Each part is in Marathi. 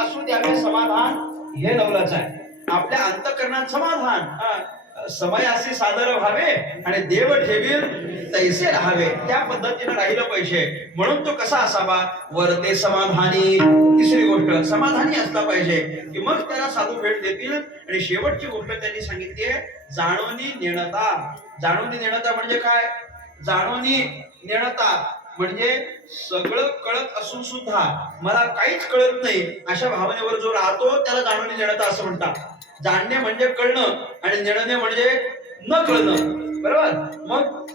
असू द्यावे समाधान हे नवलच आहे. आपल्या अंतःकरणात समाधान समयासी सादर व्हावे आणि देव ठेवील तैसे राहावे, त्या पद्धतीने राहिलं पाहिजे. म्हणून तो कसा असावा? वरते समाधानी. तिसरी गोष्ट समाधानी असला पाहिजे की मग त्याला साधू भेट देतील. आणि शेवटची गोष्ट त्यांनी सांगितली आहे जाणोनी नेणता. जाणोनी नेणता म्हणजे काय? जाणोनी नेणता म्हणजे सगळं कळत असून सुद्धा मला काहीच कळत नाही अशा भावनेवर जो राहतो त्याला जाणोनी नेणता असं म्हणतात. जाणणे म्हणजे कळणं आणि निर्णय म्हणजे न कळणं. बरोबर? मग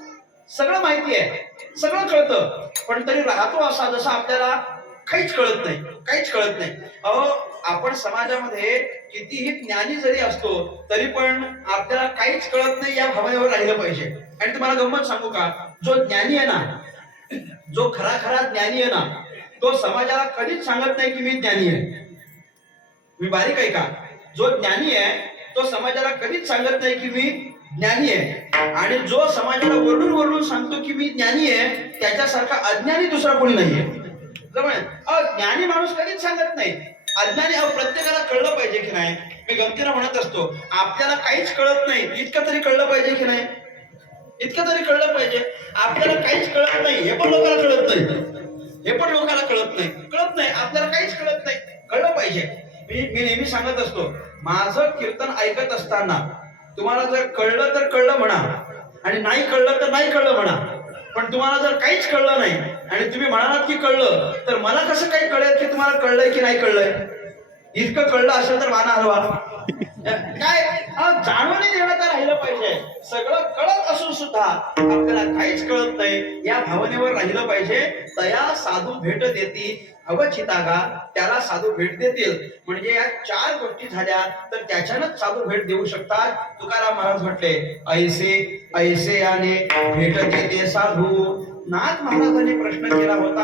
सगळं माहिती आहे, सगळं कळतं, पण तरी राहतो असा जसा आपल्याला काहीच कळत नाही, काहीच कळत नाही. अहो, आपण समाजामध्ये कितीही ज्ञानी जरी असतो तरी पण आपल्याला काहीच कळत नाही या भावनेवर राहिलं पाहिजे. आणि तुम्हाला गंमत सांगू का? जो ज्ञानी आहे ना, जो खरा खरा ज्ञानी आहे ना, तो समाजाला कधीच सांगत नाही की मी ज्ञानी आहे. मी बारीक आहे का? जो ज्ञानी आहे तो समाजाला कधीच सांगत नाही की मी ज्ञानी आहे. आणि जो समाजाला वरडून वरडून सांगतो की मी ज्ञानी आहे त्याच्यासारखा अज्ञानी दुसरा कोणी नाहीये. ज्ञानी माणूस कधीच सांगत नाही. अज्ञानी प्रत्येकाला कळलं पाहिजे की नाही. मी गमतीला म्हणत असतो आपल्याला काहीच कळत नाही इतकं तरी कळलं पाहिजे की नाही. इतकं तरी कळलं पाहिजे. आपल्याला काहीच कळत नाही हे पण लोकांना कळत नाही. हे पण लोकांना कळत नाही. कळत नाही आपल्याला काहीच कळत नाही. कळलं पाहिजे. मी नेहमी सांगत असतो माझं कीर्तन ऐकत असताना तुम्हाला जर कळलं तर कळलं म्हणा आणि नाही कळलं तर नाही कळलं म्हणा. पण तुम्हाला जर काहीच कळलं नाही आणि तुम्ही म्हणालात की कळलं तर मला कसं काही कळेल की तुम्हाला कळलंय की नाही कळलंय. इतकं कळलं असेल तर माना हलवा. काय जाणून नेणता राहिलं पाहिजे. सगळं कळत असून सुद्धा आपल्याला काहीच कळत नाही या भावनेवर राहिलं पाहिजे. तया साधू भेट देती अवचितागा. त्याला साधू भेट देतील. म्हणजे या चार गोष्टी झाल्या तर त्याच्यानंच साधू भेट देऊ शकतात. तुकाराम महाराज म्हटले ऐसे ऐसे आने भेट देते साधू. नाथ महाराजांनी प्रश्न केला होता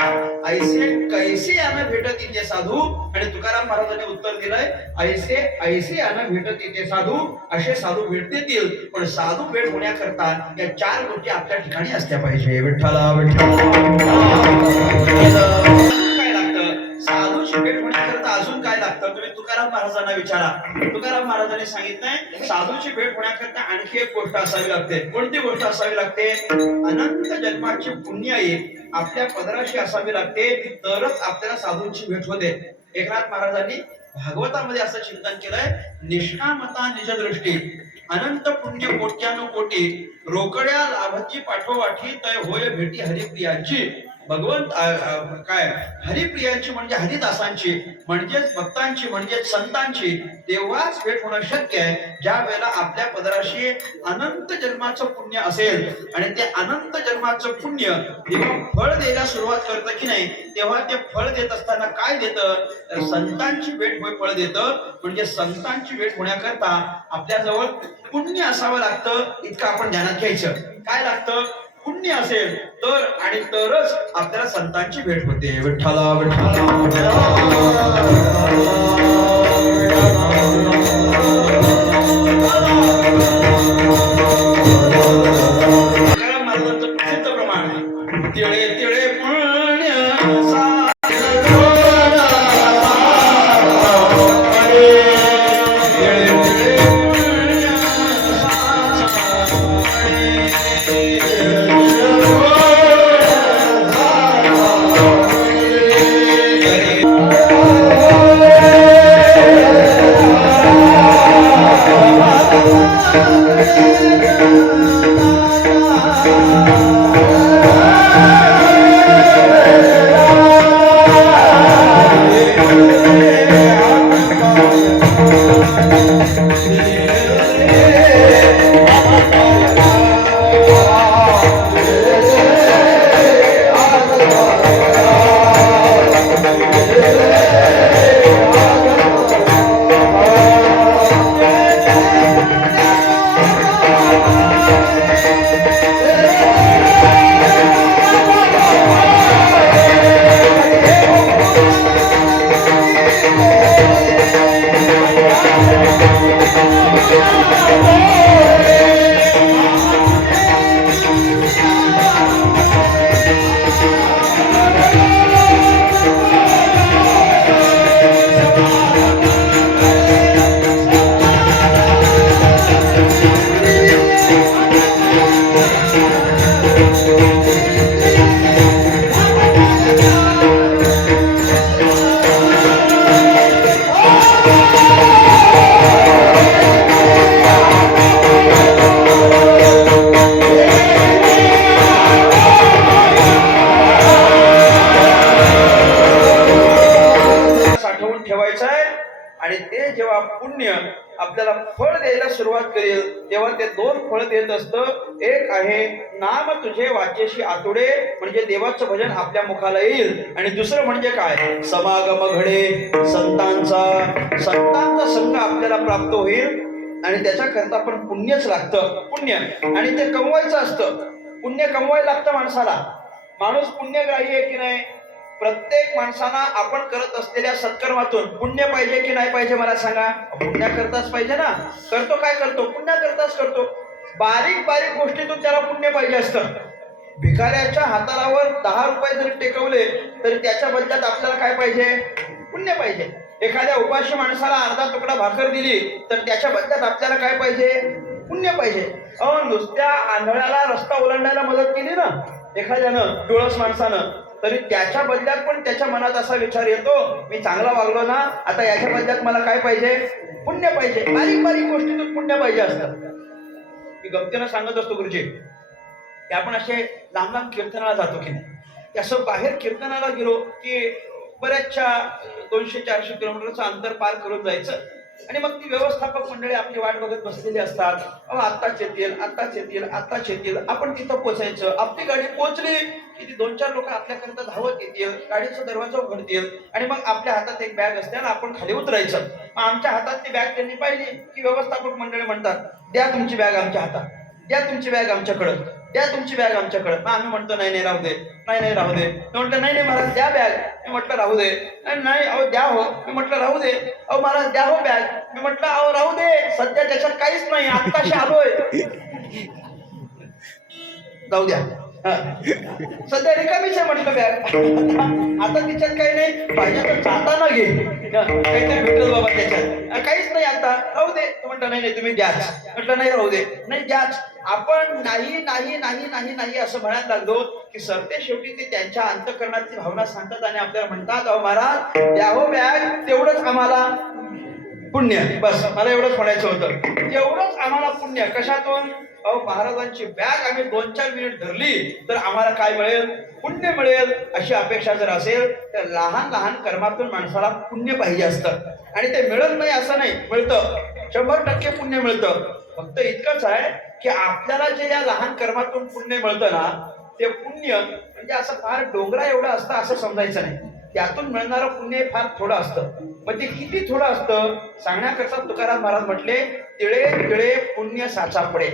ऐसे कैसे आने भेट देते साधू. आणि तुकाराम महाराजांनी उत्तर दिलंय ऐसे ऐसे आने भेट देते साधू. असे साधू भेट देतील. पण साधू भेट होण्याकरता या चार गोष्टी आपल्या ठिकाणी असल्या पाहिजे. विठ्ठला साधूची भेट होण्याकरता अजून काय लागतं तुम्ही तुकाराम महाराजांना विचारा. तुकाराम महाराजांनी सांगितलंय साधूची भेट होण्याकरता आणखी एक गोष्ट असावी लागते. कोणती गोष्ट असावी लागते? अनंत जन्माची पुण्याई आपल्या पदराशी असावी लागते तरच आपल्याला साधूची भेट होते. एकनाथ महाराजांनी भागवतामध्ये असं चिंतन केलंय निष्कामता निजदृष्टी अनंत पुण्य कोट्यानुकोटी रोकड्या लाभची पाठोवाठी तय होय भेटी हरिप्रियांची. भगवंत काय हरिप्रियांची म्हणजे हरिदासांची म्हणजेच भक्तांची म्हणजेच संतांची तेव्हाच भेट होणं शक्य आहे ज्या वेळेला आपल्या पदराशी अनंत जन्माचं पुण्य असेल. आणि ते अनंत जन्माचं पुण्य जेव्हा फळ द्यायला सुरुवात करतं की नाही तेव्हा ते फळ देत असताना काय देतं? संतांची भेट होय फळ देतं. म्हणजे संतांची भेट होण्याकरता आपल्याजवळ पुण्य असावं लागतं. इतकं आपण ध्यानात घ्यायचं. काय लागतं? पुण्य असेल तर आणि तरच आपल्याला संतांची भेट होते. विठ्ठला महाराजांचं प्रसिद्ध प्रमाण आहे तिळे तिळे पुण्य Oh साठवून ठेवायचं आहे. आणि ते जेव्हा पुण्य आपल्याला फळ द्यायला सुरुवात करेल तेव्हा ते दोन फळ देत असतं. एक आहे नाम तुझे वाचेशी आतुडे, म्हणजे देवाचं भजन आपल्या मुखाला येईल. आणि दुसरं म्हणजे काय, समागम घडे संतांचा संघ आपल्याला प्राप्त होईल. आणि त्याच्याकरता पण पुण्यच लागतं. पुण्य आणि ते कमवायचं असतं. पुण्य कमवायला लागतं माणसाला. माणूस पुण्यग्राही आहे की नाही? प्रत्येक माणसाला आपण करत असलेल्या सत्कर्मातून पुण्य पाहिजे की नाही पाहिजे मला सांगा? पुण्य करताच पाहिजे ना. करतो काय करतो? पुण्य करताच करतो. बारीक बारीक गोष्टीतून त्याला पुण्य पाहिजे असतं. भिकाऱ्याच्या हातावर 10 रुपये जरी टेकवले तरी त्याच्या बदल्यात आपल्याला काय पाहिजे? पुण्य पाहिजे. एखाद्या उपाशी माणसाला अर्धा तुकडा भाकर दिली तर त्याच्या बदल्यात आपल्याला काय पाहिजे? पुण्य पाहिजे. नुसत्या आंधळ्याला रस्ता ओलांडायला मदत केली ना एखाद्यानं, डोळस माणसानं, तरी त्याच्या बदल्यात पण त्याच्या मनात असा विचार येतो, मी चांगला वागलो ना, आता याच्या बदल्यात मला काय पाहिजे? पुण्य पाहिजे. बारीक बारीक गोष्टीतून पुण्य पाहिजे असतं. मी गमतीनं सांगत असतो गुरुजी की आपण असे लांब लांब कीर्तनाला जातो की नाही, की असं बाहेर कीर्तनाला गेलो की बऱ्याचशा 200-400 किलोमीटरचं अंतर पार करून जायचं. आणि मग ती व्यवस्थापक मंडळी आपली वाट बघत बसलेली असतात. आत्ताच येतील, आत्ताच येतील, आत्ताच येतील. आपण तिथं पोचायचं. आपली गाडी पोहोचली की ती 2-4 लोक आपल्याकरता धावत येतील, गाडीचा दरवाजा उघडतील आणि मग आपल्या हातात एक बॅग असते आणि आपण खाली उतरायचं. मग आमच्या हातात ती बॅग त्यांनी पाहिली की व्यवस्थापक मंडळी म्हणतात, द्या तुमची बॅग आमच्या हातात, द्या तुमची बॅग आमच्याकडं, द्या तुमची बॅग आमच्याकडं. मग आम्ही म्हणतो नाही नाही राहू दे, नाही नाही राहू दे. मी म्हटलं नाही नाही मला द्या बॅग. मी म्हटलं राहू दे. नाही अहो द्या हो. मी म्हटलं राहू दे. अहो मला द्या हो बॅग. मी म्हटलं अहो राहू दे, सध्या त्याच्यात काहीच नाही, आत्ताशी आलोय. जाऊ द्या, सध्या रिकामीच आहे म्हटलं बॅग, आता तिच्यात काही नाही, पाहिजे तर जाताना घे, काहीतरी भेटल बाबा त्याच्यात, काहीच नाही आता, राहू दे. म्हटलं नाही नाही तुम्ही द्याच. म्हटलं नाही राहू दे, नाही द्याच. आपण नाही नाही नाही नाही नाही असं म्हणायला लागलो की सरते शेवटी ते त्यांच्या अंतःकरणाची भावना सांगतात आणि आपल्याला म्हणतात, अहो महाराज द्या हो बॅग, तेवढंच आम्हाला पुण्य. बस मला एवढंच म्हणायचं होतं, तेवढंच आम्हाला पुण्य. कशातून? अहो महाराजांची बॅग आम्ही 2-4 मिनिट धरली तर आम्हाला काय मिळेल? पुण्य मिळेल. अशी अपेक्षा जर असेल तर लहान लहान कर्मातून माणसाला पुण्य पाहिजे असतं. आणि ते मिळत नाही असं नाही, मिळतं, 100% पुण्य मिळतं. फक्त इतकंच आहे की आपल्याला जे या लहान कर्मातून पुण्य मिळतं ना, ते पुण्य म्हणजे असं फार डोंगरा एवढं असतं असं समजायचं नाही. त्यातून मिळणारं पुण्य फार थोडं असतं. मग ते किती थोडं असतं सांगण्याकरता तुकाराम महाराज म्हटले, तिळे तिळे पुण्य साचा पडे.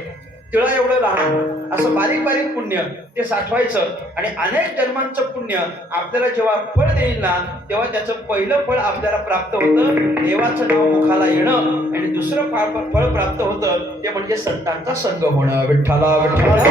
तिळा एवढं लहान असं बारीक बारीक पुण्य ते साठवायचं. आणि अनेक जन्मांचं पुण्य आपल्याला जेव्हा फळ देईल ना, तेव्हा त्याचं पहिलं फळ आपल्याला प्राप्त होतं, देवाचं नाव मुखाला येणं. आणि दुसरं फळ प्राप्त होतं ते म्हणजे संतांचा संग होणं. विठ्ठला विठ्ठला.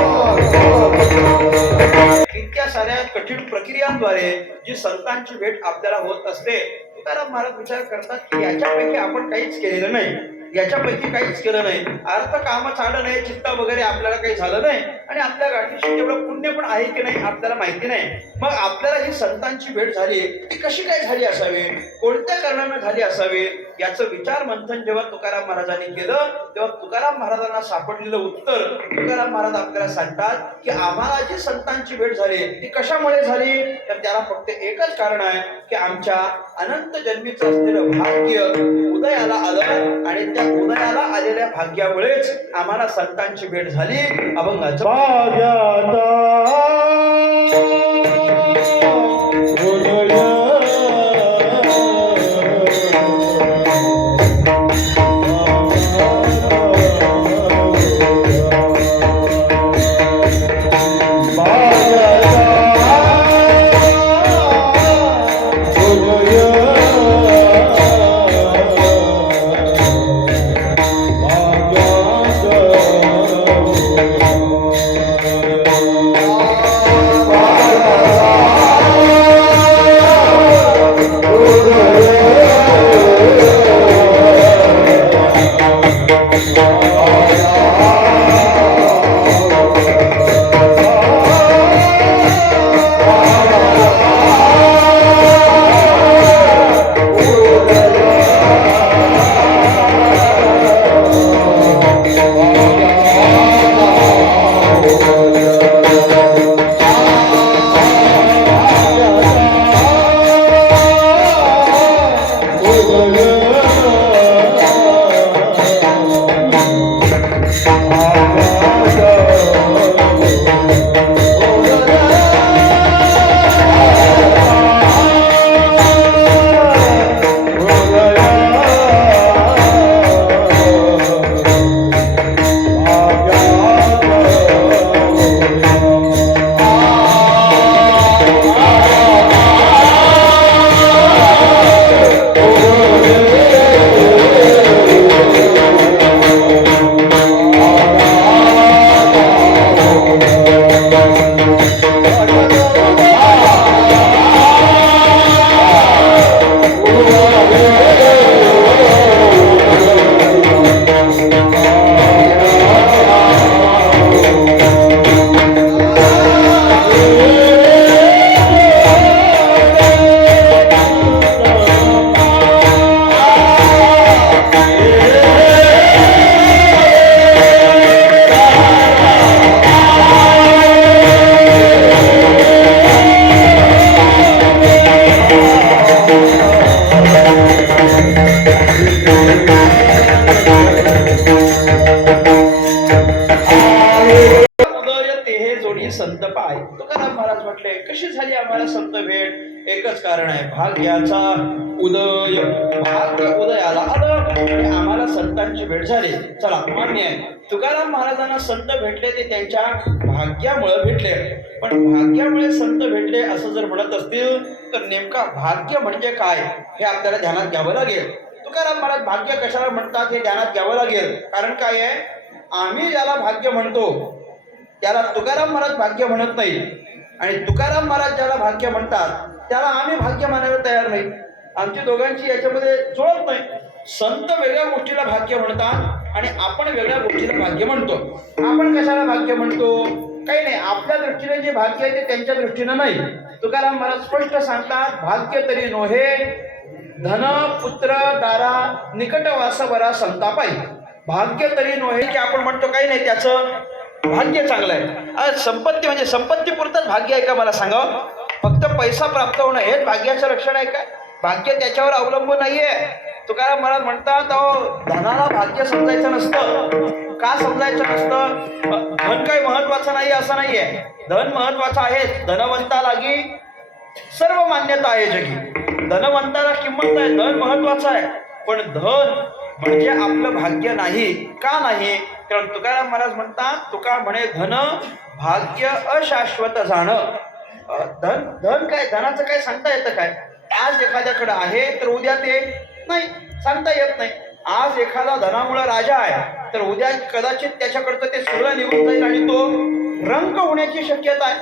इतक्या साऱ्या कठीण प्रक्रियांद्वारे जी संतांची भेट आपल्याला होत असते. तुकाराम महाराज विचार करतात की याच्यापैकी आपण काहीच केलेलं नाही, याच्यापैकी काहीच केलं नाही, अर्थ काम चाललं नाही, चित्ता वगैरे आपल्याला काही झालं नाही, आणि आपल्या गाठीशी तेवढं पुण्य पण आहे की नाही आपल्याला माहिती नाही. मग आपल्याला ही संतांची भेट झाली ती कशी काय झाली असावी, कोणत्या कारणानं झाली असावी, याचं विचार मंथन जेव्हा तुकाराम महाराजांनी केलं तेव्हा तुकाराम महाराजांना सापडलेलं उत्तर तुकाराम महाराज आपल्याला सांगतात की आम्हाला जी संतांची भेट झाली ती कशामुळे झाली, तर त्याला फक्त एकच कारण आहे की आमच्या अनंत जन्मीचं असलेलं भाग्य उदयाला आलं आणि त्या उदयाला आलेल्या भाग्यामुळेच आम्हाला संतांची भेट झाली. अभंगाचं Bye. संत पाय. तुकाराम महाराज म्हटले, कशी झाली आम्हाला संत भेट? एकच कारण आहे, भाग्याचा उदय. भाग्य उदयाला आलं आणि आम्हाला संतांची भेट झाली. चला, मान्य आहे, तुकाराम महाराजांना संत भेटले ते त्यांच्या भाग्यामुळे भेटले. पण भाग्यामुळे संत भेटले असं जर म्हणत असतील तर नेमका भाग्य म्हणजे काय हे आपल्याला ध्यानात घ्यावं लागेल. तुकाराम महाराज भाग्य कशाला म्हणतात हे ध्यानात घ्यावं लागेल. कारण काय आहे, आम्ही ज्याला भाग्य म्हणतो त्याला तुकाराम महाराज भाग्य म्हणत नाही, आणि तुकाराम महाराज ज्याला भाग्य म्हणतात त्याला आम्ही भाग्य मानायला तयार नाही. आमची दोघांची याच्यामध्ये जुळत नाही. संत वेगळ्या गोष्टीला भाग्य म्हणतात आणि आपण वेगळ्या गोष्टीला भाग्य म्हणतो. आपण कशाला भाग्य म्हणतो? काही नाही, आपल्या दृष्टीने जे भाग्य आहे ते त्यांच्या दृष्टीनं नाही. तुकाराम महाराज स्पष्ट सांगतात, भाग्य तरी नोहे धन पुत्र दारा निकट वास बरा संतापाई. भाग्य तरी नोहे की आपण म्हणतो काही नाही, त्याचं भाग्य चांगलं आहे. संपत्ती म्हणजे संपत्ती पुरतच भाग्य आहे का? मला सांगा. फक्त पैसा प्राप्त होणं हेच भाग्याचं लक्षण आहे का? भाग्य त्याच्यावर अवलंबून नाहीये. तुकाराम महाराज म्हणतात, धनाला भाग्य समजायचं नसतं. का समजायचं नसतं? धन काही महत्वाचं नाही असं नाहीये. धन महत्वाचं आहे. धनवंता लागी सर्व मान्यता आहे जगी. धनवंताला किंमत नाही, धन महत्वाचं आहे. पण धन म्हणजे आपलं भाग्य नाही. का नाही? कारण तुकाराम महाराज म्हणतात, तुका म्हणे धन भाग्य अशाश्वत जाणं. धन धन काय, धनाचं काय सांगता येतं काय? आज एखाद्याकडे आहे तर उद्या ते नाही, सांगता येत नाही. आज एखादा धनामुळे राजा आहे तर उद्या कदाचित त्याच्याकडचं ते सगळं निघून जाईल आणि तो रंक होण्याची शक्यता आहे.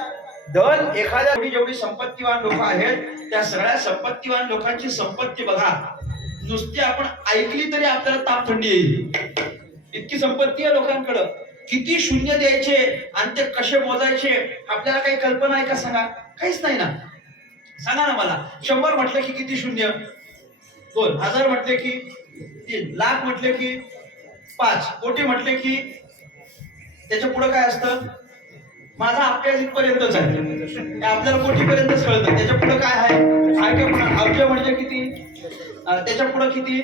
धन एखाद्या जेवढी संपत्तीवान लोक आहेत त्या सगळ्या संपत्तीवान लोकांची संपत्ती बघा, नुसती आपण ऐकली तरी आपल्याला ताप थंडी येईल. इतकी संपत्ती आहे लोकांकडं. किती शून्य द्यायचे आणि ते कसे मोजायचे आपल्याला काही कल्पना आहे का? सांगा. काहीच नाही ना. सांगा ना मला. 100 म्हटलं की किती शून्य? 2000 म्हटले की 3 लाख, म्हटले की 5 कोटी, म्हटले की त्याच्या पुढे काय असतं? माझा अभ्यास इथपर्यंतच आहे, आपल्याला कोटीपर्यंतच कळतं. त्याच्या पुढे काय आहे? अब्ज म्हणजे किती? त्याच्या पुढे किती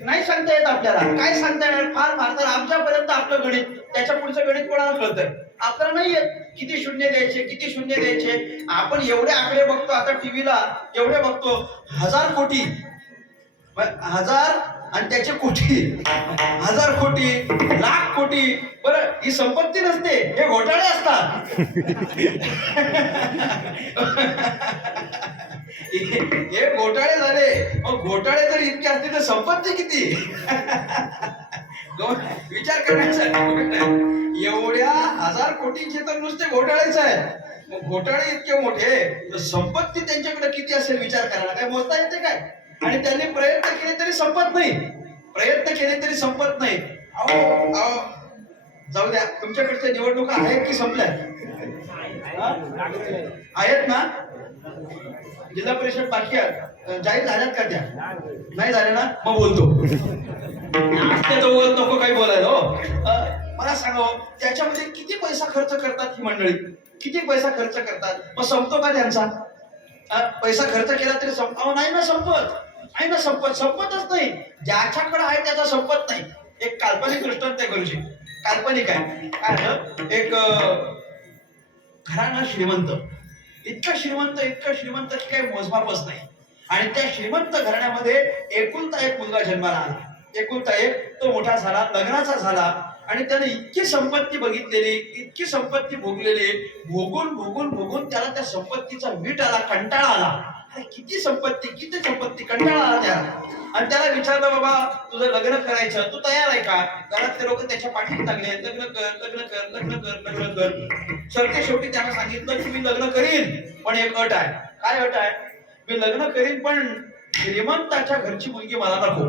नाही सांगता येत आपल्याला. काय सांगता येणार? फार फार तर अब्जापर्यंत आपलं गणित. त्याच्या पुढचं गणित कोणाला कळतंय? आपल्याला नाही येत. किती शून्य द्यायचे, किती शून्य द्यायचे. आपण एवढे आकडे बघतो आता टीव्हीला, एवढे बघतो. 1000 कोटी, 1000 आणि त्याचे कोटी, 1000 कोटी, लाख कोटी. बरं, ही संपत्ती नसते, हे घोटाळे असतात. हे घोटाळे झाले. घोटाळे जर इतके असते तर संपत्ती किती? विचार करण्यासाठी एवढ्या 1000 कोटींचे तर नुसते घोटाळेच आहेत. मग घोटाळे इतके मोठे तर संपत्ती त्यांच्याकडे किती असेल विचार करायला काय मोजता येते काय? आणि त्यांनी प्रयत्न केले तरी संपत नाही. प्रयत्न केले तरी संपत नाही. अहो जाऊ द्या, तुमच्याकडच्या निवडणुका आहेत की संपल्या? आहेत ना? जिल्हा परिषद बाकी आहेत, जाहीर झाल्यात का त्या? नाही झाल्या ना? मग बोलतो. ते तो बोलत नको काही बोलायला. मला सांगा, त्याच्यामध्ये किती पैसा खर्च करतात ही मंडळी? किती पैसा खर्च करतात? मग संपतो का त्यांचा? पैसा खर्च केला तरी नाही ना संपत. आहे ना, संपतच नाही. ज्याच्याकडे आहे त्याचा संपत नाही. एक काल्पनिक दृष्टांत आहे गुरुजी, काल्पनिक आहे. काय झालं, एक घराणं श्रीमंत, इतकं श्रीमंत की काही मोजमापच नाही. आणि त्या श्रीमंत घराण्यामध्ये एकुलता एक मुलगा जन्माला आला. एकुलता एक, तो मोठा झाला, लग्नाचा झाला. आणि त्याने इतकी संपत्ती बघितलेली, इतकी संपत्ती भोगलेली, भोगून भोगून भोगून त्याला त्या संपत्तीचा वीट आला, कंटाळा आला. अरे किती संपत्ती, कंटाळा आला त्याला. आणि त्याला विचारलं, बाबा तुझं लग्न करायचं, तू तयार आहे का? घरातले लोक त्याच्या पाठीत लागले, लग्न कर. सरते शेवटी त्याला सांगितलं की मी लग्न करीन, पण एक अट आहे. काय अट आहे? मी लग्न करीन पण श्रीमंताच्या घरची मुलगी मला नको.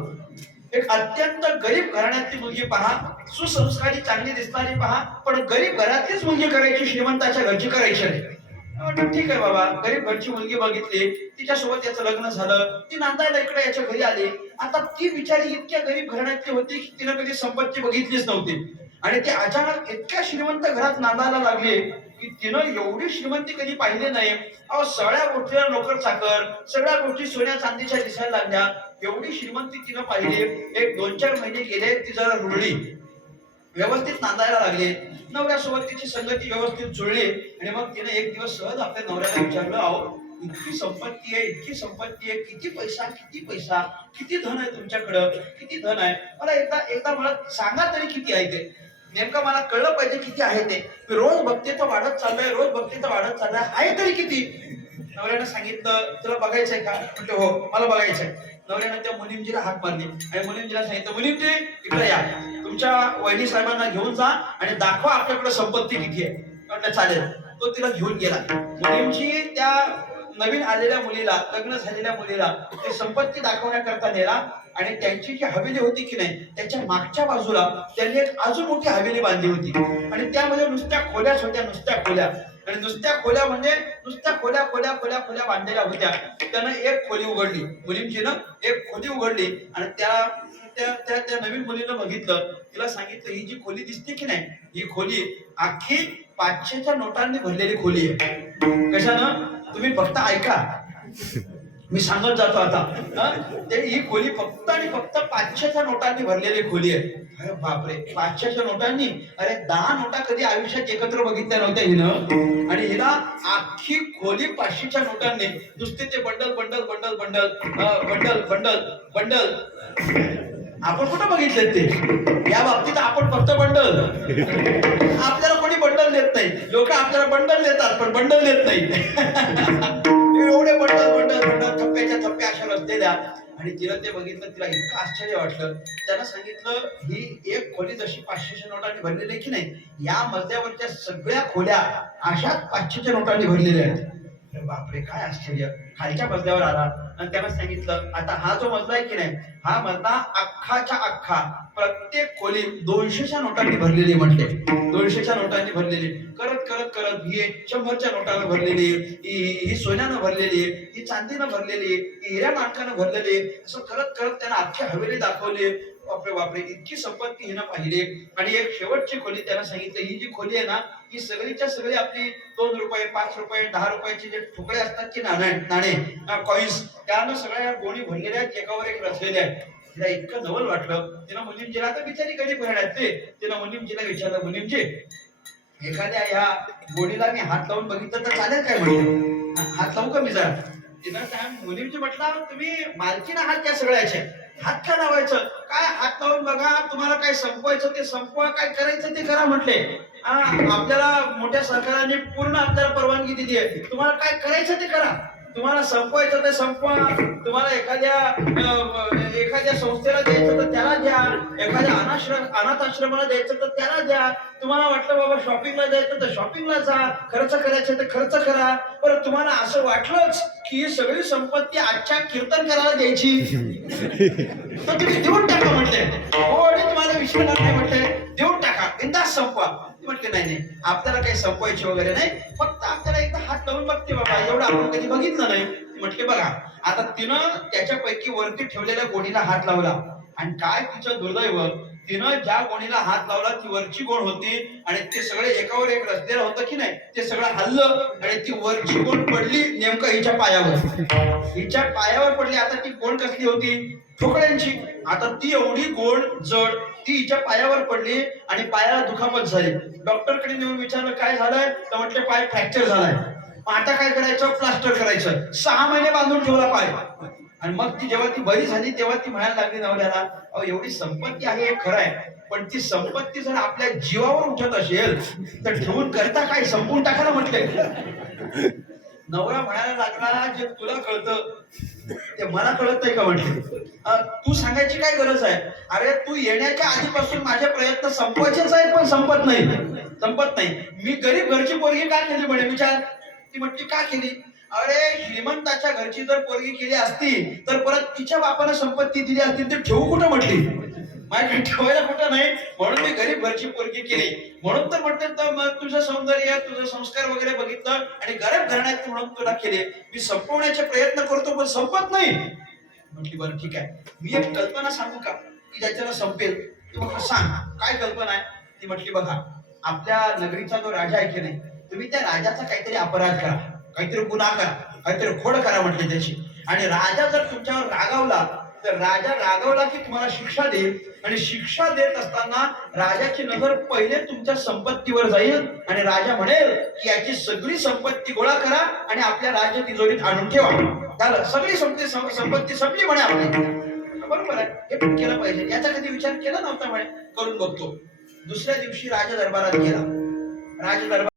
एक अत्यंत गरीब घराण्यातली मुलगी पहा, सुसंस्कारी चांगली दिसणारी पहा, पण गरीब घरातलीच मुलगी करायची, श्रीमंताच्या घरची करायची नाही. म्हटलं ठीक आहे बाबा. गरीब घरची मुलगी बघितली, तिच्यासोबत याचं लग्न झालं, ती नांदायला इकडे याच्या घरी आली. आता ती बिचारी इतक्या गरीब घराण्यातली होती की तिनं कधी संपत्ती बघितलीच नव्हती. आणि ती अचानक इतक्या श्रीमंत घरात नांदायला लागली की तिनं एवढी श्रीमंती कधी पाहिली नाही. अहो सगळ्या गोष्टीला नोकर चाकर, सगळ्या गोष्टी सोन्या चांदीच्या दिसायला लागल्या. एवढी श्रीमंती तिनं पाहिली. एक 2-4 महिने गेले, ती जरा रुळली, व्यवस्थित नांदायला लागले. नवऱ्यासोबत तिची संगती व्यवस्थित जुळली. आणि मग तिने एक दिवस सहज आपल्या नवऱ्याला विचारलं, अहो इतकी संपत्ती आहे, किती पैसा, किती धन आहे तुमच्याकडं, किती धन आहे? मला एकदा मला सांगा तरी किती आहे ते. नेमकं मला कळलं पाहिजे किती आहे ते. मी रोज बघते तर वाढत चाललंय, आहे तरी किती? नवऱ्यानं सांगितलं, तुला बघायचंय का? म्हटलं हो, मला बघायचंय. नवऱ्यानं त्या मुलींजीला हाक मारली आणि मुलींजीला सांगितलं, मुलींजी इकडे या, तुमच्या वहिनी साहेबांना घेऊन जा आणि दाखवा आपल्याकडे संपत्ती किती आहे. म्हटलं चालेल. तो तिला घेऊन गेला. मुलींची त्या नवीन आलेल्या मुलीला, लग्न झालेल्या मुलीला ते संपत्ती दाखवण्याकरता नेला. आणि त्यांची जी हवेली होती की नाही, त्याच्या मागच्या बाजूला त्यांनी एक अजून मोठी हवेली बांधली होती. आणि त्यामध्ये नुसत्या खोल्याच होत्या, आणि नुसत्या खोल्या म्हणजे नुसत्या खोल्या बांधलेल्या होत्या. त्यानं एक खोली उघडली, मुलींचीनं एक खोली उघडली. आणि त्या नवीन मुलीनं बघितलं, तिला सांगितलं, ही जी खोली दिसते की नाही, ही खोली अख्खी 500च्या नोटांनी भरलेली खोली आहे. कशानं? तुम्ही फक्त ऐका, मी सांगत जातो आता. ही खोली फक्त आणि फक्त 500च्या नोटांनी भरलेली खोली आहे. अरे बापरे, 500च्या नोटांनी? अरे 10 नोटा कधी आयुष्यात एकत्र बघितल्या नव्हत्या हिनं. आणि हिला अख्खी खोली 500च्या नोटांनी, नुसते ते बंडल. आपण कुठं बघितले ते? या बाबतीत आपण फक्त बंडल. आपल्याला कोणी बंडल देत नाही. लोक आपल्याला बंडल देतात पण बंडल देत नाही. एवढे बंडल थप्प्याच्या थप्प्या अशा रचलेल्या. आणि तिला ते बघितलं, तिला इतकं आश्चर्य वाटलं. त्यानं सांगितलं, ही एक खोली जशी 500च्या नोटांनी भरलेली आहे की नाही, या मजल्यावरच्या सगळ्या खोल्या अशाच 500च्या नोटांनी भरलेल्या आहेत. बापरे, काय आश्चर्य. खालच्या मजल्यावर आला आणि त्यानं सांगितलं, आता हा जो मजला आहे की नाही, हा मजला अख्खाच्या अख्खा, प्रत्येक खोली 200च्या नोटांनी भरलेली. म्हटले 200च्या नोटांनी भरलेली. करत ही 100च्या नोटानं भरलेली, ही सोन्यानं भरलेली, ही चांदीनं भरलेली, ही हिऱ्या माणकानं भरलेली. असं करत त्यानं अख्खी हवेली दाखवली. बापरे, इतकी संपत्ती हिनं पाहिली. आणि एक शेवटची खोली त्यानं सांगितलं, ही जी खोली आहे ना, ही सगळीच्या सगळी आपली 2 रुपये, 5 रुपये, 10 रुपयाचे जे ठोकळे असतात की नाणे कॉइन्स, त्यानं सगळ्या गोणी भरलेल्या आहेत, एकावर एक रचलेल्या आहेत. तिला इतकं नवल वाटलं. तिनं मुलींजीला, आता बिचारी गरीब घराण्यातली, तिनं मुलींजीला विचारलं, मुलींजी एखाद्या ह्या गोणीला मी हात लावून बघितलं तर चालेल काय? म्हणजे हात लावू का मी जरा? तिनं काय मुलींची म्हटलं, तुम्ही मालकीन आहात त्या सगळ्याचे, हात काय लावायचं? काय हात लावून बघा, तुम्हाला काय संपवायचं ते संपवा, काय करायचं ते करा. म्हटले आपल्याला मोठ्या सरकारांनी पूर्ण आपल्याला परवानगी दिली आहे, तुम्हाला काय करायचं ते करा. तुम्हाला संपवायचं ते संपवा. तुम्हाला एखाद्या संस्थेला द्यायचं तर त्याला द्या, एखाद्या अनाथ आश्रमाला द्यायचं तर त्याला द्या. तुम्हाला वाटलं बाबा शॉपिंगला जायचं तर शॉपिंगला जा, खर्च करायचं तर खर्च करा. पण तुम्हाला असं वाटलंच की ही सगळी संपत्ती आजच्या कीर्तन करायला द्यायची तर तुम्ही देऊन टाका. म्हटले कोणी तुम्हाला विचारणार नाही. म्हटले देऊन टाका, बिनधास्त संपवा. म्हटले नाही, आपल्याला काही संपवायचे वगैरे नाही, फक्त आपल्याला एकदा हात लावून बघते बाबा, एवढं आपण कधी बघितलं नाही. म्हटले बघा. आता तिनं त्याच्यापैकी वरती ठेवलेल्या गोणीला हात लावला आणि काय तिचं दुर्दैव, तिनं ज्या गोणीला हात लावला ती वरची गोण होती आणि ते सगळे एकावर एक रचलेलं होतं की नाही, ते सगळं हल्लं आणि ती वरची गोण पडली नेमकं हिच्या पायावर. हिच्या पायावर पडली. आता ती गोण कसली होती? ठोकळ्यांची. आता ती एवढी गोण जड ती हिच्या पायावर पडली आणि पायाला दुखापत झाली. डॉक्टरकडे नेऊन विचारलं काय झालंय, तर म्हटले पाय फ्रॅक्चर झालाय. आता काय करायचं? प्लास्टर करायचं. 6 महिने बांधून ठेवला पाय. आणि मग ती जेव्हा ती बरी झाली तेव्हा ती म्हणायला लागली नवऱ्याला, अहो एवढी संपत्ती आहे हे खरं आहे, पण ती संपत्ती जर आपल्या जीवावर उठत असेल तर ठेवून करता काय, संपून टाकायला म्हटले. नवरा म्हणायला लागला, जे तुला कळतं ते मला कळत नाही का म्हटले. तू सांगायची काय गरज आहे? अरे तू येण्याच्या आधीपासून माझे प्रयत्न संपवायचेच आहेत पण संपत नाही. मी गरीब घरची पोरगी का केली म्हणे विचार. ती म्हटली का केली? अरे श्रीमंताच्या घरची जर पोरगी केली असती तर परत तिच्या बापानं संपत्ती दिली असती तर ठेवू कुठं म्हटली. माझ्याकडे ठेवायला कुठं नाही, म्हणून मी गरीब घरची पोरगी केली. म्हणून तर म्हटलं तर मग तुझं सौंदर्य तुझं संस्कार वगैरे बघितलं आणि गरीब घराण्यात म्हणून तुला केले. मी संपवण्याचे प्रयत्न करतो पण संपत नाही. म्हटली बरं ठीक आहे, मी एक कल्पना सांगू का की ज्याच्यानं संपेल. ती म्हटलं सांग काय कल्पना आहे. ती म्हटली बघा, आपल्या नगरीचा जो राजा आहे की नाही, तुम्ही त्या राजाचा काहीतरी अपराध करा, काहीतरी गुन्हा करा, काहीतरी खोड करा म्हटले त्याची. आणि राजा जर तुमच्यावर रागावला तर राजा रागावला की तुम्हाला शिक्षा देईल. आणि शिक्षा देत असताना राजाची नजर पहिले तुमच्या संपत्तीवर जाईल आणि राजा म्हणेल की याची सगळी संपत्ती गोळा करा आणि आपल्या राज तिजोरीत आणून ठेवा. झालं, सगळी संपत्ती संपली म्हणे आपली. बरोबर आहे, हे पण केलं पाहिजे. याचा कधी विचार केला नव्हता म्हणे, करून बघतो. दुसऱ्या दिवशी राजा दरबारात गेला. राज दरबार